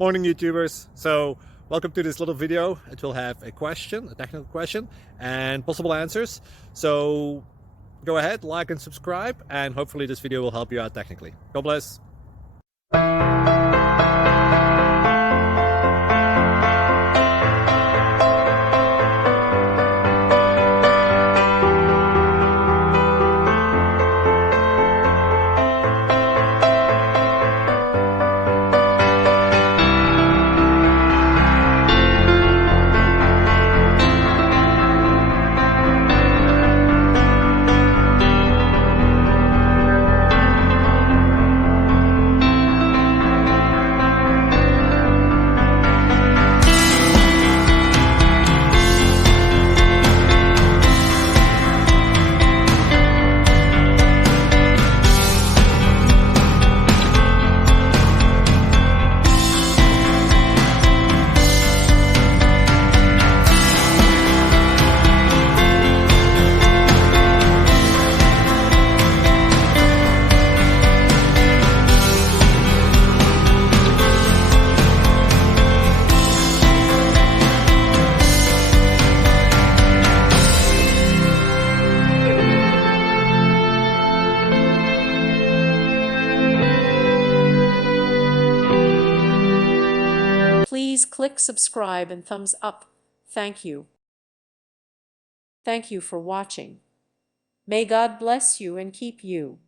Morning, YouTubers. So welcome to this little video. It will have a question, a technical question, and possible answers. So go ahead, like and subscribe, and hopefully this video will help you out technically. God bless. Please click subscribe and thumbs up. Thank you. Thank you for watching. May God bless you and keep you.